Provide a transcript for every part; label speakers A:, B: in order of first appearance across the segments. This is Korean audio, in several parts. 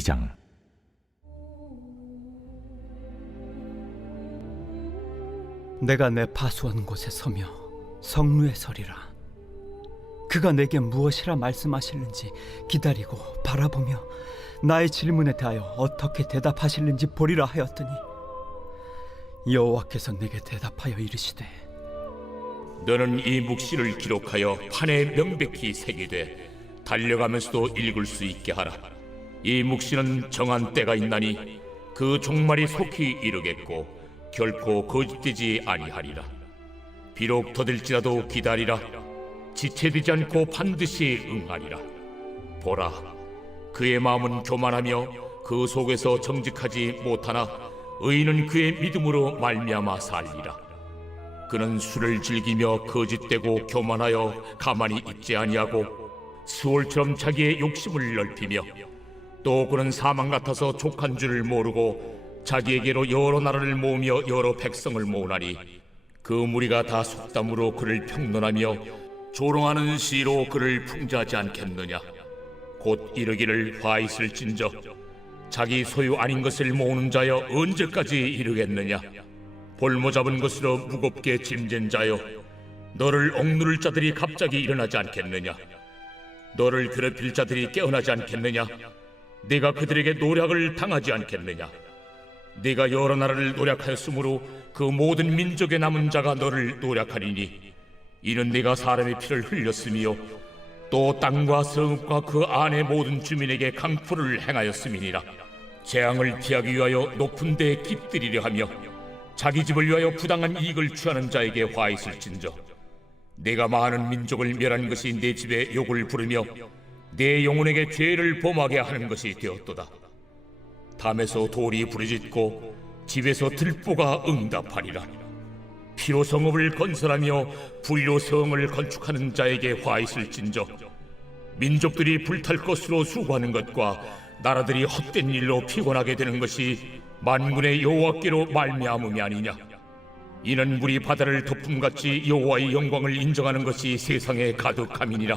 A: 제 2장
B: 내가 내 파수한 곳에 서며 성루에 서리라. 그가 내게 무엇이라 말씀하실는지 기다리고 바라보며 나의 질문에 대하여 어떻게 대답하실는지 보리라 하였더니 여호와께서 내게 대답하여 이르시되
C: 너는 이 묵시를 기록하여 판에 명백히 새기되 달려가면서도 읽을 수 있게 하라. 이 묵시는 정한 때가 있나니 그 종말이 속히 이르겠고 결코 거짓되지 아니하리라. 비록 더딜지라도 기다리라. 지체되지 않고 반드시 응하리라. 보라, 그의 마음은 교만하며 그 속에서 정직하지 못하나 의인은 그의 믿음으로 말미암아 살리라. 그는 술을 즐기며 거짓되고 교만하여 가만히 있지 아니하고 수월처럼 자기의 욕심을 넓히며 또 그는 사망 같아서 족한 줄을 모르고 자기에게로 여러 나라를 모으며 여러 백성을 모으나니 그 무리가 다 속담으로 그를 평론하며 조롱하는 시로 그를 풍자하지 않겠느냐? 곧 이르기를 화 있을진저 자기 소유 아닌 것을 모으는 자여 언제까지 이르겠느냐? 볼모 잡은 것으로 무겁게 짐진 자여 너를 억누를 자들이 갑자기 일어나지 않겠느냐? 너를 괴롭힐 자들이 깨어나지 않겠느냐 네가 그들에게 노략을 당하지 않겠느냐? 네가 여러 나라를 노략하였으므로 그 모든 민족의 남은 자가 너를 노략하리니 이는 네가 사람의 피를 흘렸으며 또 땅과 성읍과 그 안의 모든 주민에게 강포를 행하였음이니라. 재앙을 피하기 위하여 높은 데에 깃들이려 하며 자기 집을 위하여 부당한 이익을 취하는 자에게 화 있을진저. 내가 많은 민족을 멸한 것이 내 집에 욕을 부르며 내 영혼에게 죄를 범하게 하는 것이 되었도다. 담에서 돌이 부르짖고 집에서 들보가 응답하리라. 피로 성읍을 건설하며 불로 성을 건축하는 자에게 화 있을진저 민족들이 불탈 것으로 수고하는 것과 나라들이 헛된 일로 피곤하게 되는 것이 만군의 여호와께로 말미암음이 아니냐. 이는 물이 바다를 덮음같이 여호와의 영광을 인정하는 것이 세상에 가득함이니라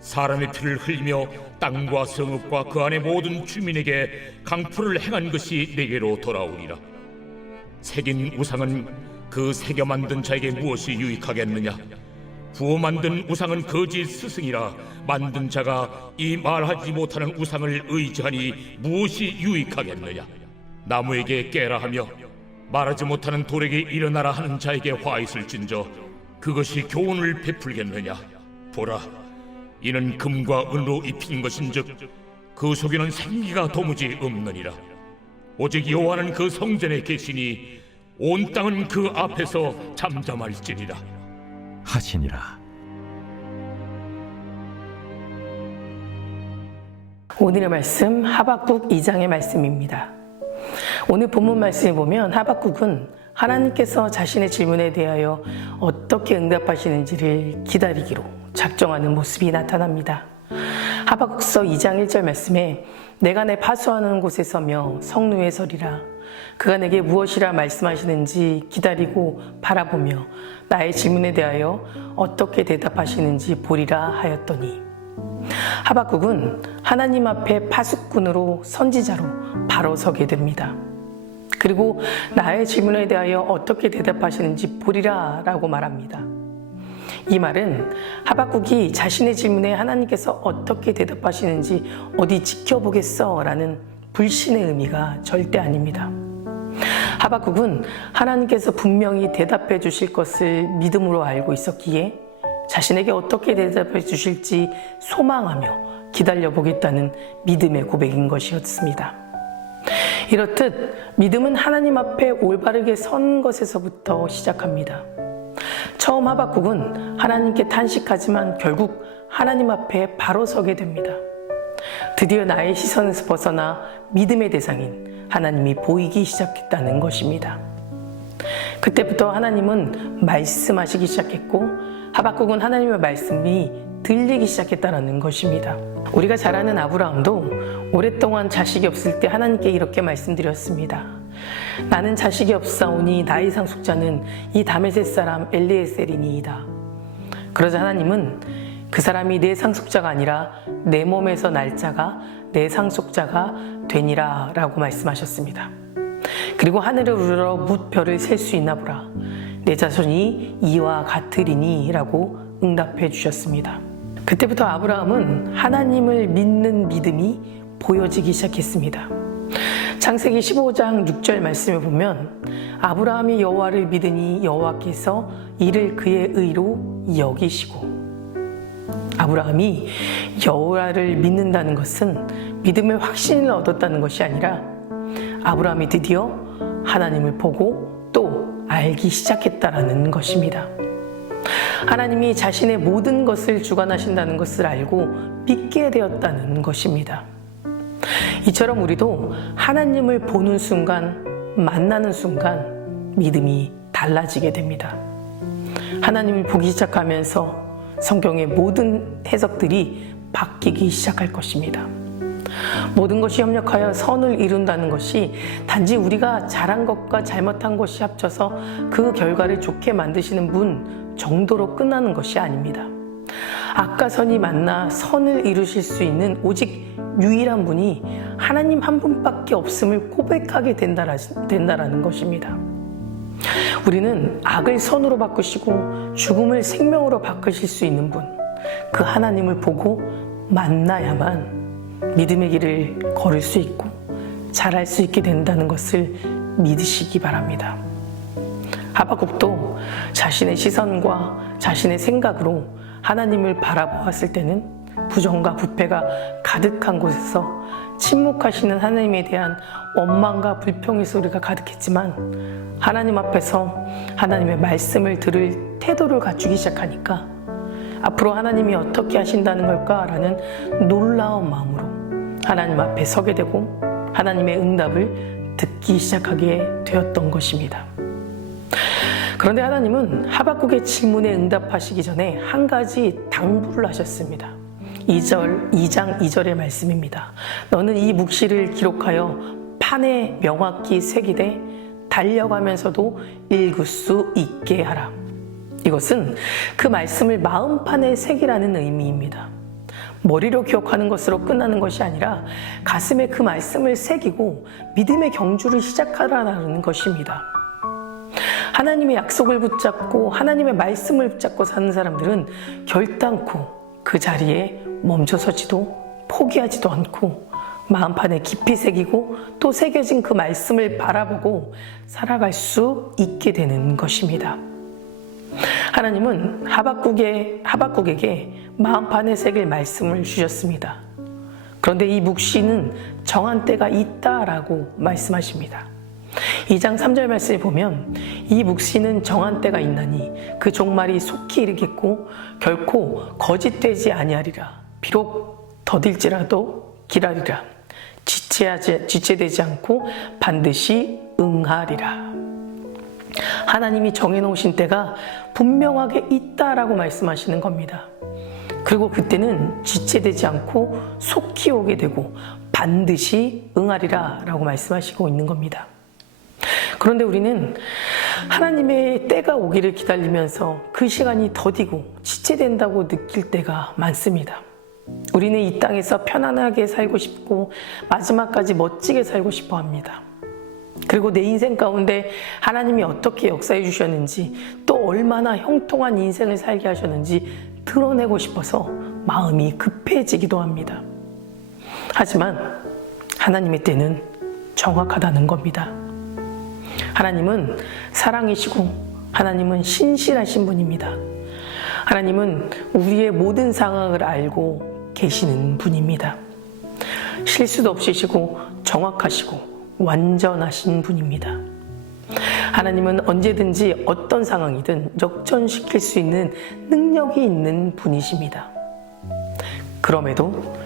C: 사람의 피를 흘리며 땅과 성읍과 그 안의 모든 주민에게 강포를 행한 것이 내게로 돌아오리라. 새긴 우상은 그 새겨 만든 자에게 무엇이 유익하겠느냐? 부어 만든 우상은 거짓 스승이라 만든 자가 이 말하지 못하는 우상을 의지하니 무엇이 유익하겠느냐? 나무에게 깨라 하며 말하지 못하는 돌에게 일어나라 하는 자에게 화 있을진저 그것이 교훈을 베풀겠느냐? 보라 이는 금과 은으로 입힌 것인즉 그 속에는 생기가 도무지 없느니라. 오직 여호와는 그 성전에 계시니 온 땅은 그 앞에서 잠잠할지니라.
A: 하시니라.
D: 오늘의 말씀 하박국 2장의 말씀입니다. 오늘 본문 말씀에 보면 하박국은 하나님께서 자신의 질문에 대하여 어떻게 응답하시는지를 기다리기로 작정하는 모습이 나타납니다. 하박국서 2장 1절 말씀에 내가 내 파수하는 곳에 서며 성루에 서리라 그가 내게 무엇이라 말씀하시는지 기다리고 바라보며 나의 질문에 대하여 어떻게 대답하시는지 보리라 하였더니 하박국은 하나님 앞에 파수꾼으로 선지자로 바로 서게 됩니다. 그리고 나의 질문에 대하여 어떻게 대답하시는지 보리라 라고 말합니다. 이 말은 하박국이 자신의 질문에 하나님께서 어떻게 대답하시는지 어디 지켜보겠어 라는 불신의 의미가 절대 아닙니다. 하박국은 하나님께서 분명히 대답해 주실 것을 믿음으로 알고 있었기에 자신에게 어떻게 대답해 주실지 소망하며 기다려 보겠다는 믿음의 고백인 것이었습니다. 이렇듯 믿음은 하나님 앞에 올바르게 선 것에서부터 시작합니다. 처음 하박국은 하나님께 탄식하지만 결국 하나님 앞에 바로 서게 됩니다. 드디어 나의 시선에서 벗어나 믿음의 대상인 하나님이 보이기 시작했다는 것입니다. 그때부터 하나님은 말씀하시기 시작했고 하박국은 하나님의 말씀이 들리기 시작했다는 것입니다. 우리가 잘 아는 아브라함도 오랫동안 자식이 없을 때 하나님께 이렇게 말씀드렸습니다. 나는 자식이 없사오니 나의 상속자는 이 다메셋 사람 엘리에셀이니이다. 그러자 하나님은 그 사람이 내 상속자가 아니라 내 몸에서 날짜가 내 상속자가 되니라 라고 말씀하셨습니다. 그리고 하늘을 우러러 뭇 별을 셀 수 있나 보라. 내 자손이 이와 같으리니 라고 응답해 주셨습니다. 그때부터 아브라함은 하나님을 믿는 믿음이 보여지기 시작했습니다. 창세기 15장 6절 말씀을 보면 아브라함이 여호와를 믿으니 여호와께서 이를 그의 의로 여기시고 아브라함이 여호와를 믿는다는 것은 믿음의 확신을 얻었다는 것이 아니라 아브라함이 드디어 하나님을 보고 또 알기 시작했다라는 것입니다. 하나님이 자신의 모든 것을 주관하신다는 것을 알고 믿게 되었다는 것입니다. 이처럼 우리도 하나님을 보는 순간, 만나는 순간 믿음이 달라지게 됩니다. 하나님을 보기 시작하면서 성경의 모든 해석들이 바뀌기 시작할 것입니다. 모든 것이 협력하여 선을 이룬다는 것이 단지 우리가 잘한 것과 잘못한 것이 합쳐서 그 결과를 좋게 만드시는 분 정도로 끝나는 것이 아닙니다. 악과 선이 만나 선을 이루실 수 있는 오직 유일한 분이 하나님 한 분밖에 없음을 고백하게 된다라, 된다라는 것입니다. 우리는 악을 선으로 바꾸시고 죽음을 생명으로 바꾸실 수 있는 분, 그 하나님을 보고 만나야만 믿음의 길을 걸을 수 있고 잘할 수 있게 된다는 것을 믿으시기 바랍니다. 하박국도 자신의 시선과 자신의 생각으로 하나님을 바라보았을 때는 부정과 부패가 가득한 곳에서 침묵하시는 하나님에 대한 원망과 불평의 소리가 가득했지만 하나님 앞에서 하나님의 말씀을 들을 태도를 갖추기 시작하니까 앞으로 하나님이 어떻게 하신다는 걸까라는 놀라운 마음으로 하나님 앞에 서게 되고 하나님의 응답을 듣기 시작하게 되었던 것입니다. 그런데 하나님은 하박국의 질문에 응답하시기 전에 한 가지 당부를 하셨습니다. 2절, 2장 2절의 말씀입니다. 너는 이 묵시를 기록하여 판에 명확히 새기되 달려가면서도 읽을 수 있게 하라. 이것은 그 말씀을 마음판에 새기라는 의미입니다. 머리로 기억하는 것으로 끝나는 것이 아니라 가슴에 그 말씀을 새기고 믿음의 경주를 시작하라는 것입니다. 하나님의 약속을 붙잡고 하나님의 말씀을 붙잡고 사는 사람들은 결단코 그 자리에 멈춰서지도 포기하지도 않고 마음판에 깊이 새기고 또 새겨진 그 말씀을 바라보고 살아갈 수 있게 되는 것입니다. 하나님은 하박국에, 하박국에게 마음판에 새길 말씀을 주셨습니다. 그런데 이 묵시는 정한 때가 있다라고 말씀하십니다. 2장 3절 말씀을 보면 이 묵시는 정한 때가 있나니 그 종말이 속히 이르겠고 결코 거짓되지 아니하리라. 비록 더딜지라도 기다리라. 지체하지, 지체되지 않고 반드시 응하리라. 하나님이 정해놓으신 때가 분명하게 있다라고 말씀하시는 겁니다. 그리고 그때는 지체되지 않고 속히 오게 되고 반드시 응하리라 라고 말씀하시고 있는 겁니다. 그런데 우리는 하나님의 때가 오기를 기다리면서 그 시간이 더디고 지체된다고 느낄 때가 많습니다. 우리는 이 땅에서 편안하게 살고 싶고 마지막까지 멋지게 살고 싶어 합니다. 그리고 내 인생 가운데 하나님이 어떻게 역사해 주셨는지 또 얼마나 형통한 인생을 살게 하셨는지 드러내고 싶어서 마음이 급해지기도 합니다. 하지만 하나님의 때는 정확하다는 겁니다. 하나님은 사랑이시고 하나님은 신실하신 분입니다. 하나님은 우리의 모든 상황을 알고 계시는 분입니다. 실수도 없으시고 정확하시고 완전하신 분입니다. 하나님은 언제든지 어떤 상황이든 역전시킬 수 있는 능력이 있는 분이십니다. 그럼에도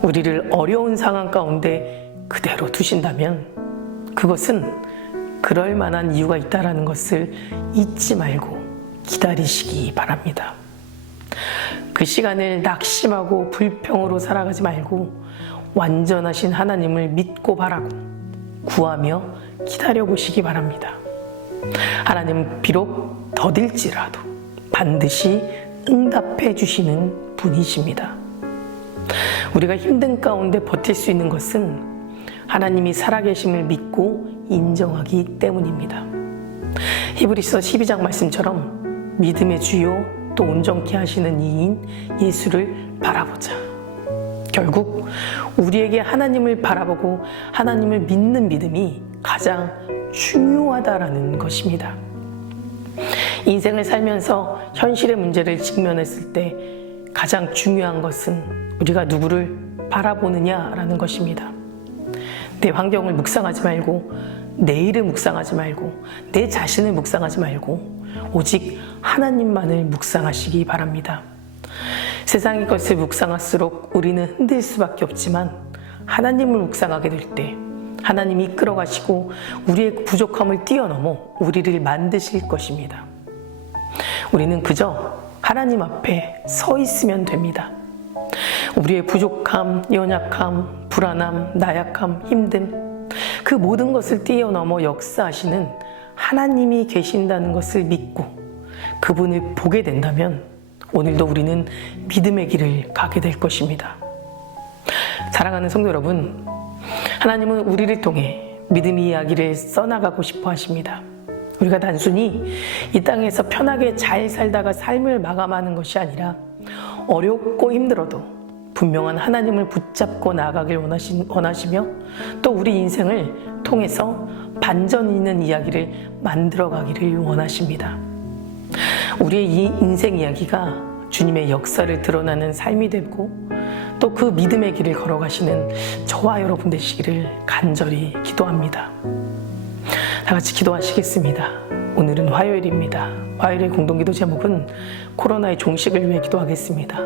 D: 우리를 어려운 상황 가운데 그대로 두신다면 그것은 그럴 만한 이유가 있다라는 것을 잊지 말고 기다리시기 바랍니다. 그 시간을 낙심하고 불평으로 살아가지 말고 완전하신 하나님을 믿고 바라고 구하며 기다려 보시기 바랍니다. 하나님은 비록 더딜지라도 반드시 응답해 주시는 분이십니다. 우리가 힘든 가운데 버틸 수 있는 것은 하나님이 살아계심을 믿고 인정하기 때문입니다. 히브리서 12장 말씀처럼 믿음의 주요 또 온전케 하시는 이인 예수를 바라보자. 결국 우리에게 하나님을 바라보고 하나님을 믿는 믿음이 가장 중요하다라는 것입니다. 인생을 살면서 현실의 문제를 직면했을 때 가장 중요한 것은 우리가 누구를 바라보느냐라는 것입니다. 내 환경을 묵상하지 말고 내일을 묵상하지 말고 내 자신을 묵상하지 말고 오직 하나님만을 묵상하시기 바랍니다. 세상의 것을 묵상할수록 우리는 흔들 수밖에 없지만 하나님을 묵상하게 될 때 하나님이 이끌어 가시고 우리의 부족함을 뛰어넘어 우리를 만드실 것입니다. 우리는 그저 하나님 앞에 서 있으면 됩니다. 우리의 부족함, 연약함, 불안함, 나약함, 힘듦, 그 모든 것을 뛰어넘어 역사하시는 하나님이 계신다는 것을 믿고 그분을 보게 된다면 오늘도 우리는 믿음의 길을 가게 될 것입니다. 사랑하는 성도 여러분, 하나님은 우리를 통해 믿음의 이야기를 써나가고 싶어 하십니다. 우리가 단순히 이 땅에서 편하게 잘 살다가 삶을 마감하는 것이 아니라 어렵고 힘들어도 분명한 하나님을 붙잡고 나아가길 원하시, 원하시며 또 우리 인생을 통해서 반전 있는 이야기를 만들어 가기를 원하십니다. 우리의 이 인생 이야기가 주님의 역사를 드러나는 삶이 되고 또 그 믿음의 길을 걸어가시는 저와 여러분 되시기를 간절히 기도합니다. 다 같이 기도하시겠습니다. 오늘은 화요일입니다. 화요일의 공동기도 제목은 코로나의 종식을 위해 기도하겠습니다.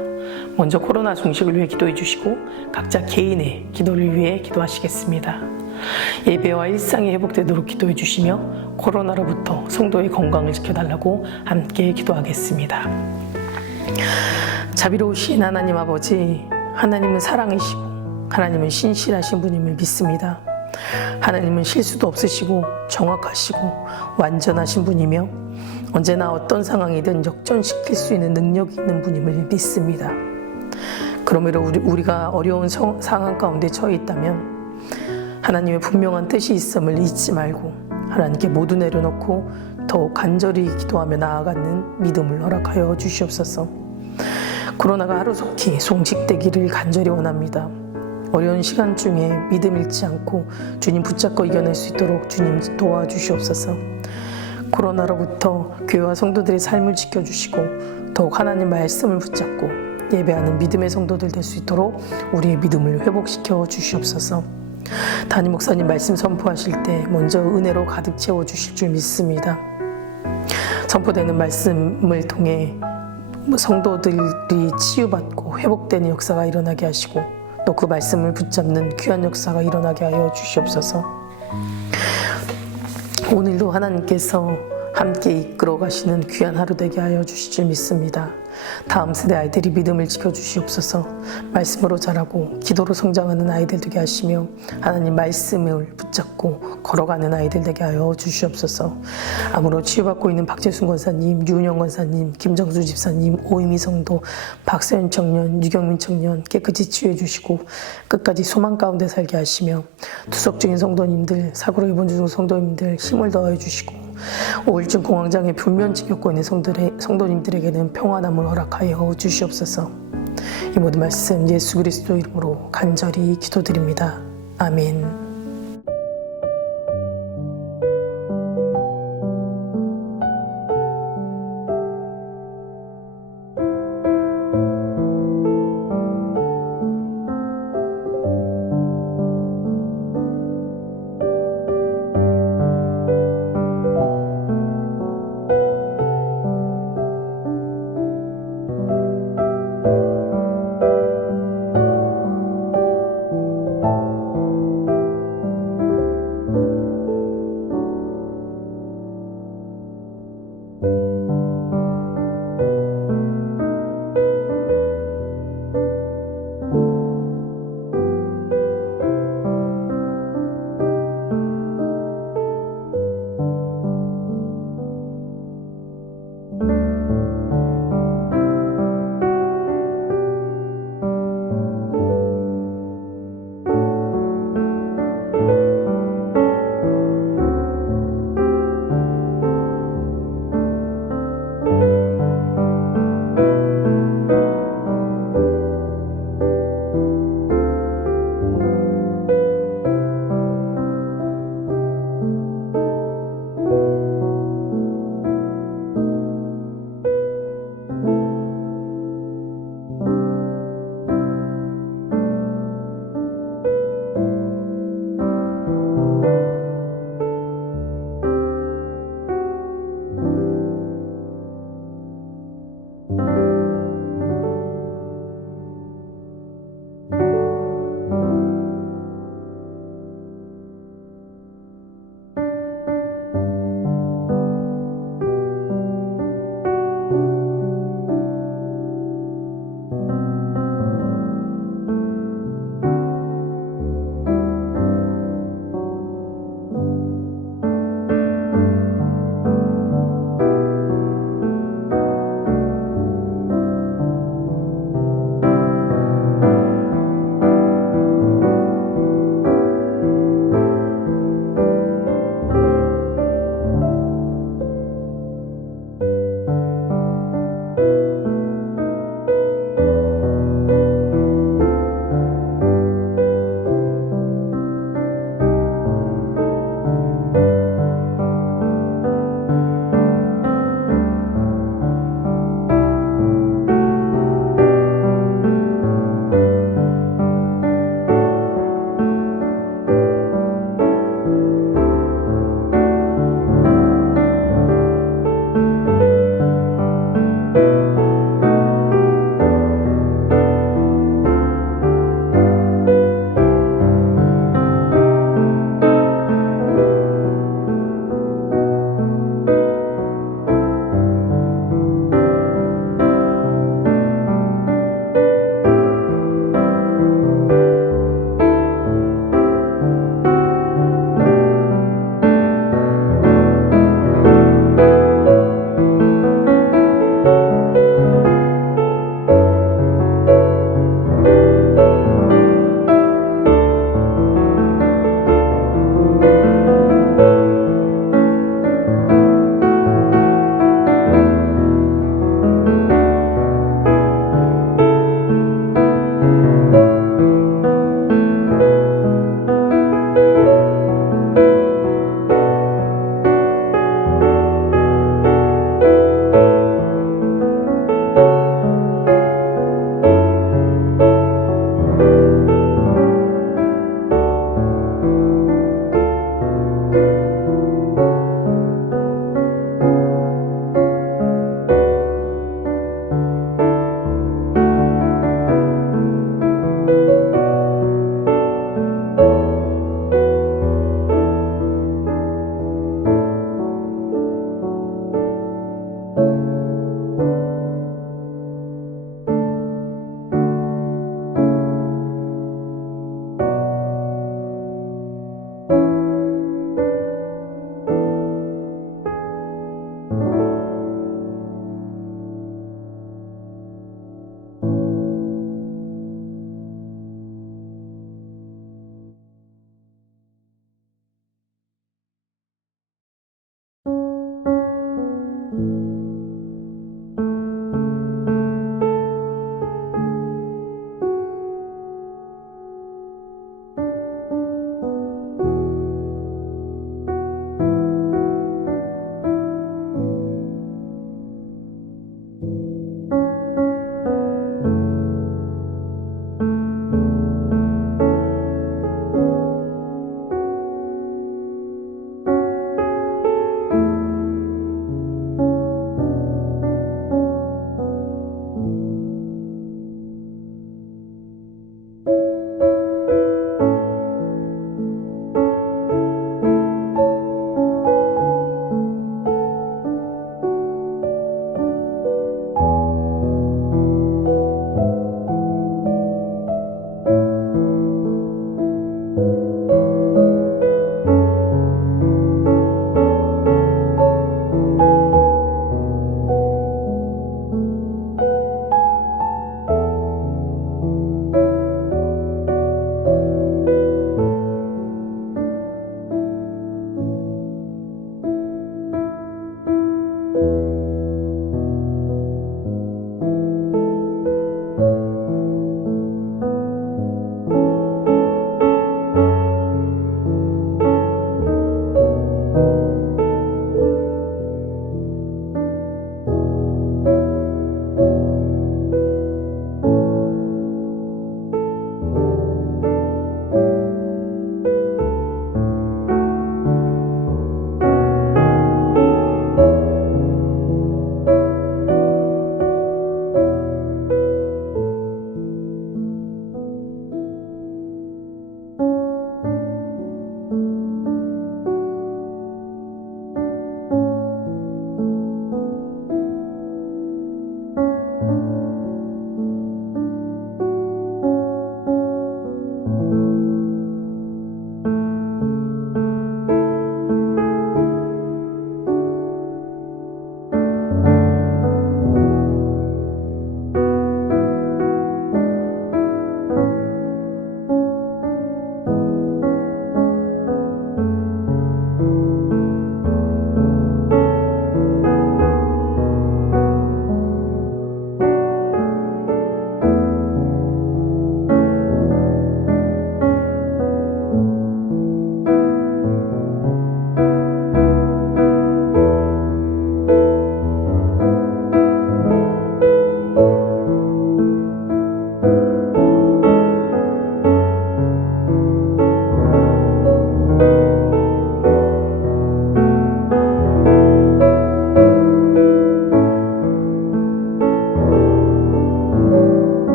D: 먼저 코로나 종식을 위해 기도해 주시고 각자 개인의 기도를 위해 기도하시겠습니다. 예배와 일상이 회복되도록 기도해 주시며 코로나로부터 성도의 건강을 지켜달라고 함께 기도하겠습니다. 자비로우신 하나님 아버지, 하나님은 사랑이시고 하나님은 신실하신 분임을 믿습니다. 하나님은 실수도 없으시고 정확하시고 완전하신 분이며 언제나 어떤 상황이든 역전시킬 수 있는 능력이 있는 분임을 믿습니다. 그러므로 우리, 우리가 어려운 성- 상황 가운데 처해 있다면 하나님의 분명한 뜻이 있음을 잊지 말고 하나님께 모두 내려놓고 더욱 간절히 기도하며 나아가는 믿음을 허락하여 주시옵소서. 코로나가 하루속히 종식되기를 간절히 원합니다. 어려운 시간 중에 믿음 잃지 않고 주님 붙잡고 이겨낼 수 있도록 주님 도와주시옵소서. 코로나로부터 교회와 성도들의 삶을 지켜주시고 더욱 하나님 말씀을 붙잡고 예배하는 믿음의 성도들 될 수 있도록 우리의 믿음을 회복시켜 주시옵소서. 담임 목사님 말씀 선포하실 때 먼저 은혜로 가득 채워 주실 줄 믿습니다. 선포되는 말씀을 통해 성도들이 치유받고 회복되는 역사가 일어나게 하시고 또 그 말씀을 붙잡는 귀한 역사가 일어나게 하여 주시옵소서. 오늘도 하나님께서 함께 이끌어 가시는 귀한 하루 되게 하여 주실 줄 믿습니다. 다음 세대 아이들이 믿음을 지켜 주시옵소서. 말씀으로 자라고 기도로 성장하는 아이들 되게 하시며 하나님 말씀을 붙잡고 걸어가는 아이들 되게 하여 주시옵소서. 암으로 치유받고 있는 박재순 권사님, 유은영 권사님, 김정수 집사님, 오이미 성도, 박세현 청년, 유경민 청년 깨끗이 치유해 주시고 끝까지 소망 가운데 살게 하시며 투석 중인 성도님들, 사고로 입은 중 성도님들 힘을 더해 주시고 우울증 공황장애 불면증 겪고 있는 성들의, 성도님들에게는 평안함을 허락하여 주시옵소서. 이 모든 말씀 예수 그리스도 이름으로 간절히 기도드립니다. 아멘.